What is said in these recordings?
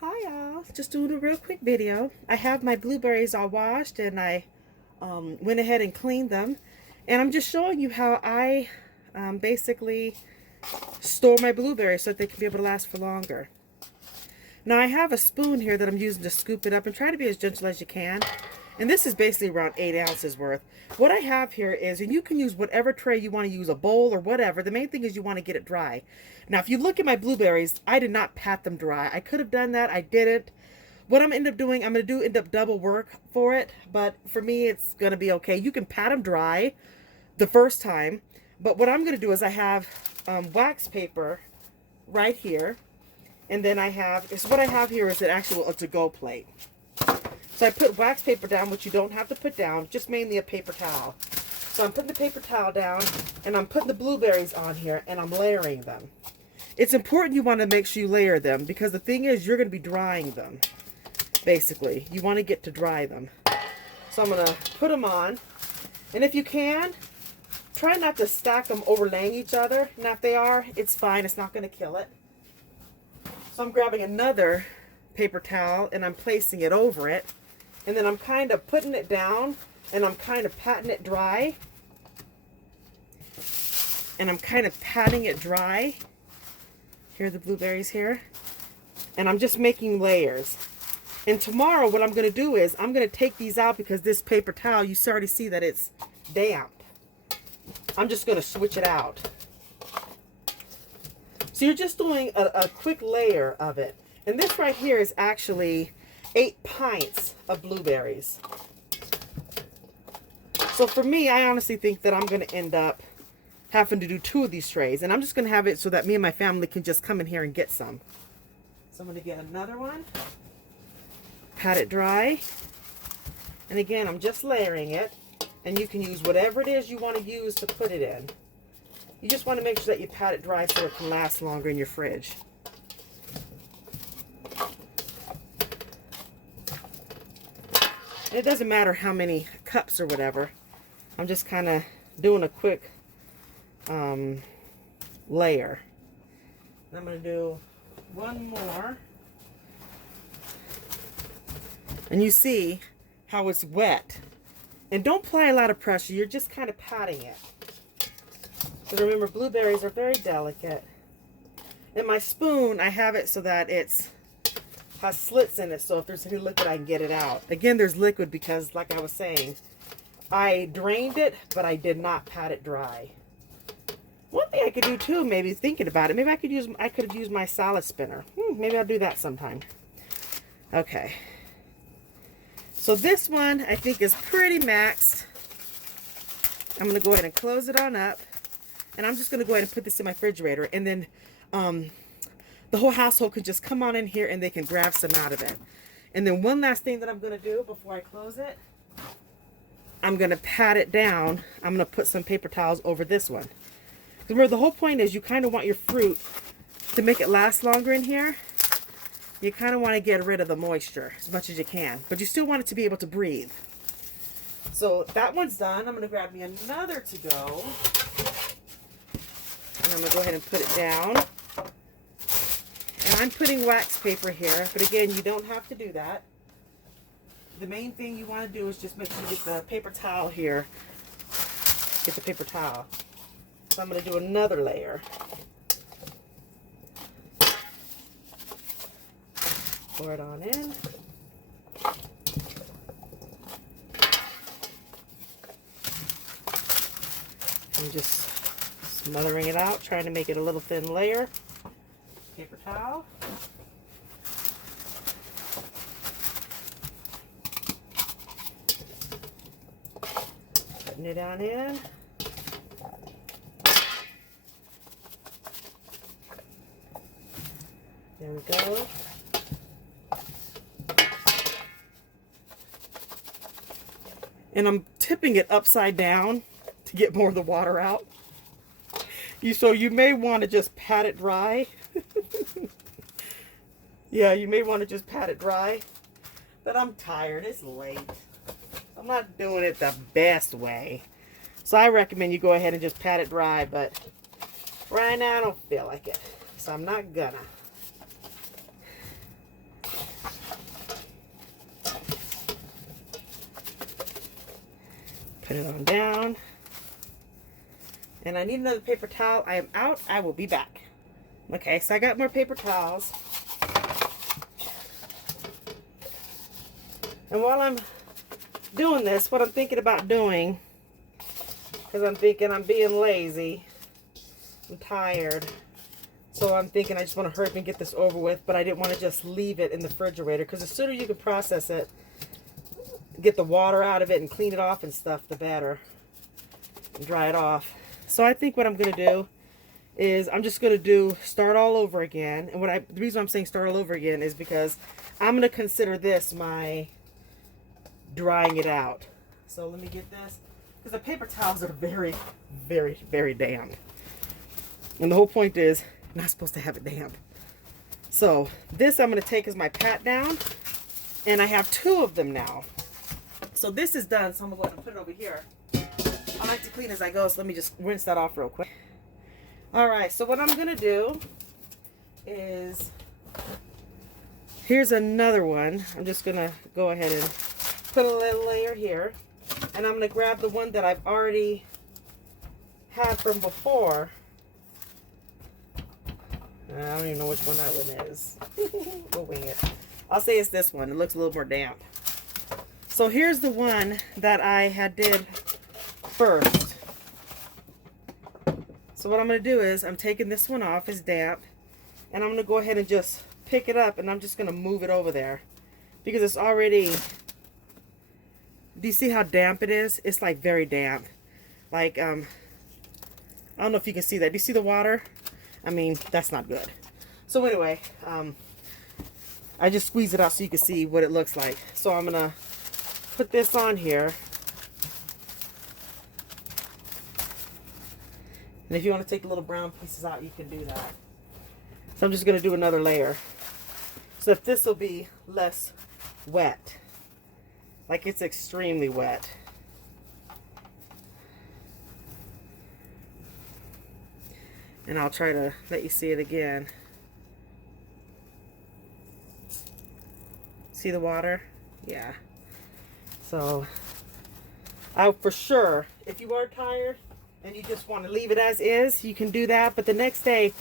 Hi y'all, just doing a real quick video. I have my blueberries all washed and I went ahead and cleaned them. And I'm just showing you how I basically store my blueberries so that they can be able to last for longer. Now I have a spoon here that I'm using to scoop it up and try to be as gentle as you can. And this is basically around 8 ounces worth. What I have here is, and you can use whatever tray you want to use, a bowl or whatever. The main thing is you want to get it dry. Now, if you look at my blueberries, I did not pat them dry. I could have done that. I didn't. What I'm end up doing, I'm going to end up double work for it. But for me, it's going to be okay. You can pat them dry the first time. But what I'm going to do is I have wax paper right here. And then I have, so what I have here is an actual to-go plate. So I put wax paper down, which you don't have to put down, just mainly a paper towel. So I'm putting the paper towel down, and I'm putting the blueberries on here, and I'm layering them. It's important you want to make sure you layer them, because the thing is, you're going to be drying them, basically. You want to get to dry them. So I'm going to put them on, and if you can, try not to stack them overlaying each other. Now if they are, it's fine. It's not going to kill it. So I'm grabbing another paper towel, and I'm placing it over it. And then I'm kind of putting it down, and I'm kind of patting it dry. And I'm kind of patting it dry. Here are the blueberries here. And I'm just making layers. And tomorrow what I'm going to do is, I'm going to take these out because this paper towel, you already see that it's damp. I'm just going to switch it out. So you're just doing a quick layer of it. And this right here is actually 8 pints of blueberries. So for me, I honestly think that I'm going to end up having to do 2 of these trays. And I'm just going to have it so that me and my family can just come in here and get some. So I'm going to get another one. Pat it dry. And again, I'm just layering it. And you can use whatever it is you want to use to put it in. You just want to make sure that you pat it dry so it can last longer in your fridge. It doesn't matter how many cups or whatever. I'm just kind of doing a quick layer. And I'm going to do one more. And you see how it's wet. And don't apply a lot of pressure. You're just kind of patting it. Because remember, blueberries are very delicate. And my spoon, I have it so that it's has slits in it, so if there's any liquid, I can get it out. Again, there's liquid because, like I was saying, I drained it, but I did not pat it dry. One thing I could do too, maybe thinking about it, maybe I could have used my salad spinner. Maybe I'll do that sometime. Okay. So this one, I think, is pretty maxed. I'm going to go ahead and close it on up. And I'm just going to go ahead and put this in my refrigerator. And then the whole household can just come on in here and they can grab some out of it. And then one last thing that I'm going to do before I close it, I'm going to pat it down. I'm going to put some paper towels over this one. Remember, the whole point is you kind of want your fruit to make it last longer in here. You kind of want to get rid of the moisture as much as you can, but you still want it to be able to breathe. So that one's done. I'm going to grab me another to go. And I'm going to go ahead and put it down. And I'm putting wax paper here, but again, you don't have to do that. The main thing you want to do is just make sure you get the paper towel here. Get the paper towel. So I'm going to do another layer. Pour it on in. I'm just smothering it out, trying to make it a little thin layer. Paper towel. Putting it on in. There we go. And I'm tipping it upside down to get more of the water out. So you may want to just pat it dry. Yeah, you may want to just pat it dry. But I'm tired. It's late. I'm not doing it the best way. So I recommend you go ahead and just pat it dry. But right now I don't feel like it. So I'm not gonna. Put it on down. And I need another paper towel. I am out. I will be back. Okay, so I got more paper towels. And while I'm doing this, what I'm thinking about doing, because I'm thinking I'm being lazy, I'm tired, so I'm thinking I just want to hurry up and get this over with, but I didn't want to just leave it in the refrigerator, because the sooner you can process it, get the water out of it and clean it off and stuff, the better, and dry it off. So I think what I'm going to do is I'm just going to start all over again. And the reason I'm saying start all over again is because I'm going to consider this my drying it out. So let me get this, because the paper towels are very, very, very damp. And the whole point is you're not supposed to have it damp. So this I'm going to take as my pat down, and I have 2 of them now. So this is done, so I'm going to go ahead and put it over here. I like to clean as I go, so let me just rinse that off real quick. Alright, so what I'm going to do is, here's another one. I'm just going to go ahead and put a little layer here. And I'm going to grab the one that I've already had from before. I don't even know which one that one is. We'll wing it. I'll say it's this one. It looks a little more damp. So here's the one that I had did first. So what I'm going to do is I'm taking this one off. It's damp. And I'm going to go ahead and just pick it up, and I'm just going to move it over there. Because it's already... Do you see how damp it is? It's like very damp. Like, I don't know if you can see that. Do you see the water? I mean, that's not good. So anyway, I just squeeze it out so you can see what it looks like. So I'm going to put this on here. And if you want to take the little brown pieces out, you can do that. So I'm just going to do another layer. So if this will be less wet. Like it's extremely wet. And I'll try to let you see it again. See the water? Yeah. So, for sure, if you are tired and you just want to leave it as is, you can do that. But the next day,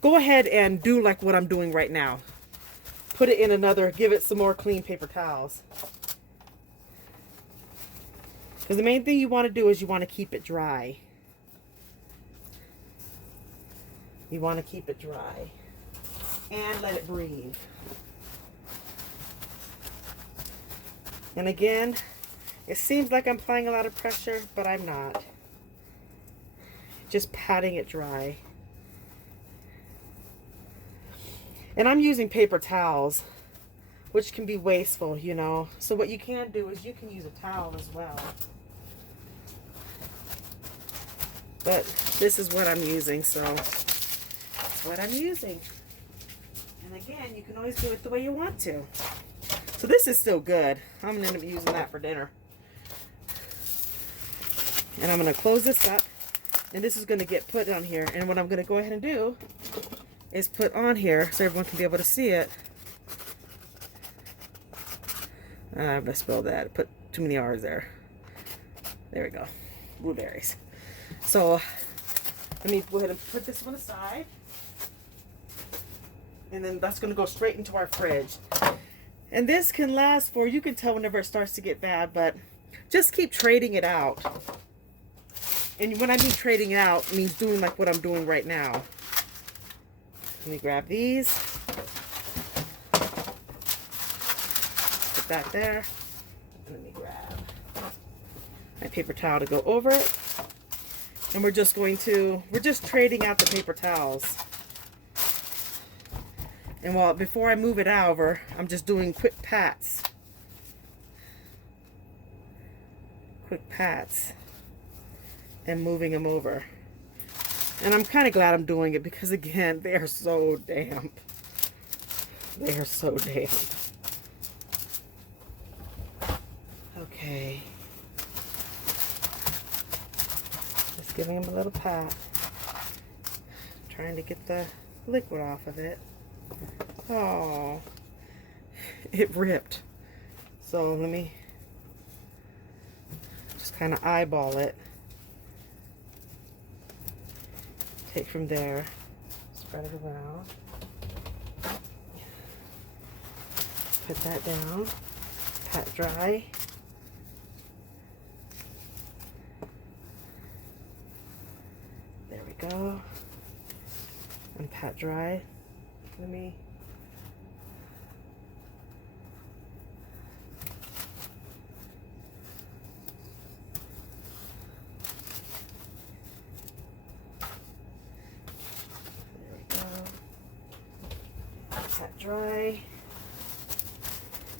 go ahead and do like what I'm doing right now. Put it in another, give it some more clean paper towels. Because the main thing you want to do is you want to keep it dry. You want to keep it dry. And let it breathe. And again, it seems like I'm applying a lot of pressure, but I'm not. Just patting it dry. And I'm using paper towels, which can be wasteful, you know. So what you can do is you can use a towel as well. But this is what I'm using, so that's what I'm using. And again, you can always do it the way you want to. So this is still good. I'm going to end up using that for dinner. And I'm going to close this up. And this is going to get put on here. And what I'm going to go ahead and do is put on here so everyone can be able to see it. I spelled that. Put too many R's there. There we go. Blueberries. So let me go ahead and put this one aside. And then that's going to go straight into our fridge. And this can last for, you can tell whenever it starts to get bad, but just keep trading it out. And when I mean trading it out, it means doing like what I'm doing right now. Let me grab these. Put that there. And let me grab my paper towel to go over it. And we're just trading out the paper towels. And before I move it over, I'm just doing quick pats. Quick pats. And moving them over. And I'm kind of glad I'm doing it because, again, they are so damp. They are so damp. Okay. Just giving them a little pat. Trying to get the liquid off of it. Oh, it ripped. So let me just just kind of eyeball it. Take from there, spread it around. Put that down, pat dry. There we go. And pat dry. Let me. There we go. Pat dry.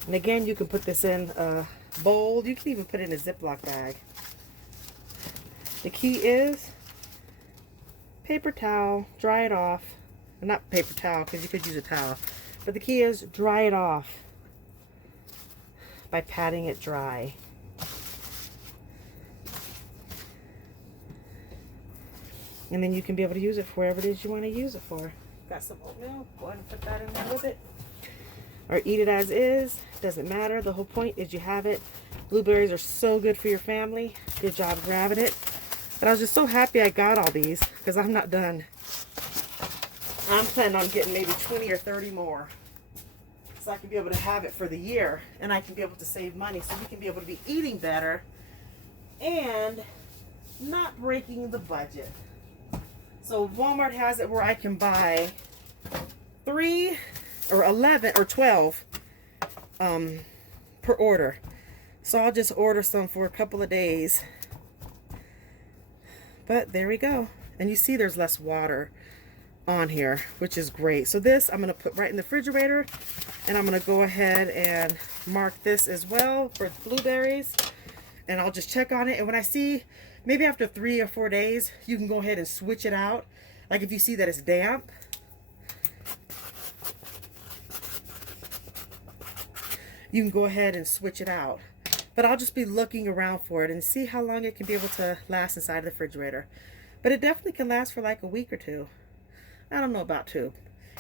And again, you can put this in a bowl. You can even put it in a Ziploc bag. The key is paper towel, dry it off. Not paper towel, because you could use a towel. But the key is dry it off by patting it dry. And then you can be able to use it for whatever it is you want to use it for. Got some oatmeal, go ahead and put that in there with it. Or eat it as is, doesn't matter. The whole point is you have it. Blueberries are so good for your family. Good job grabbing it. But I was just so happy I got all these because I'm not done. I'm planning on getting maybe 20 or 30 more. So I can be able to have it for the year. And I can be able to save money so we can be able to be eating better and not breaking the budget. So Walmart has it where I can buy 3 or 11 or 12 per order. So I'll just order some for a couple of days. But there we go. And you see there's less water on here, which is great. So this I'm going to put right in the refrigerator, and I'm going to go ahead and mark this as well for blueberries, and I'll just check on it. And when I see maybe after 3 or 4 days, you can go ahead and switch it out. Like if you see that it's damp, you can go ahead and switch it out. But I'll just be looking around for it and see how long it can be able to last inside the refrigerator. But it definitely can last for like a week or two. I don't know about 2.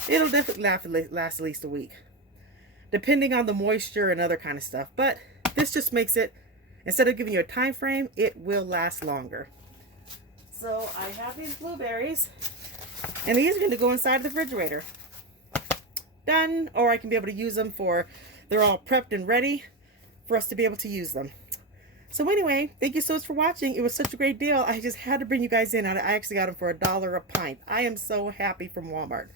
It'll definitely last at least a week, depending on the moisture and other kind of stuff. But this just makes it, instead of giving you a time frame, it will last longer. So I have these blueberries, and these are going to go inside the refrigerator. Done. Or I can be able to use them for, they're all prepped and ready for us to be able to use them. So anyway, thank you so much for watching. It was such a great deal. I just had to bring you guys in. I actually got them for $1 a pint. I am so happy from Walmart.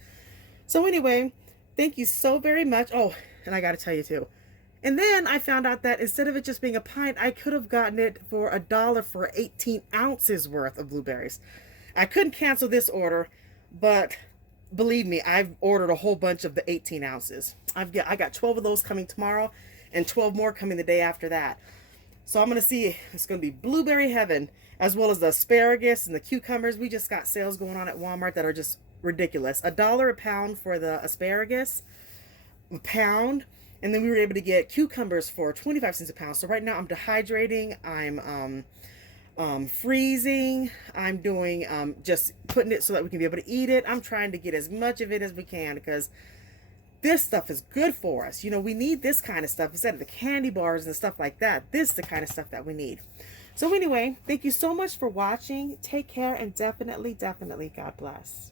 So anyway, thank you so very much. Oh, and I got to tell you too. And then I found out that instead of it just being a pint, I could have gotten it for $1 for 18 ounces worth of blueberries. I couldn't cancel this order, but believe me, I've ordered a whole bunch of the 18 ounces. I got 12 of those coming tomorrow and 12 more coming the day after that. So I'm going to see, it's going to be blueberry heaven, as well as the asparagus and the cucumbers. We just got sales going on at Walmart that are just ridiculous. $1 a pound for the asparagus, a pound. And then we were able to get cucumbers for 25 cents a pound. So right now I'm dehydrating, I'm freezing, I'm doing, just putting it so that we can be able to eat it. I'm trying to get as much of it as we can because this stuff is good for us. You know, we need this kind of stuff instead of the candy bars and stuff like that. This is the kind of stuff that we need. So anyway, thank you so much for watching. Take care, and definitely, definitely God bless.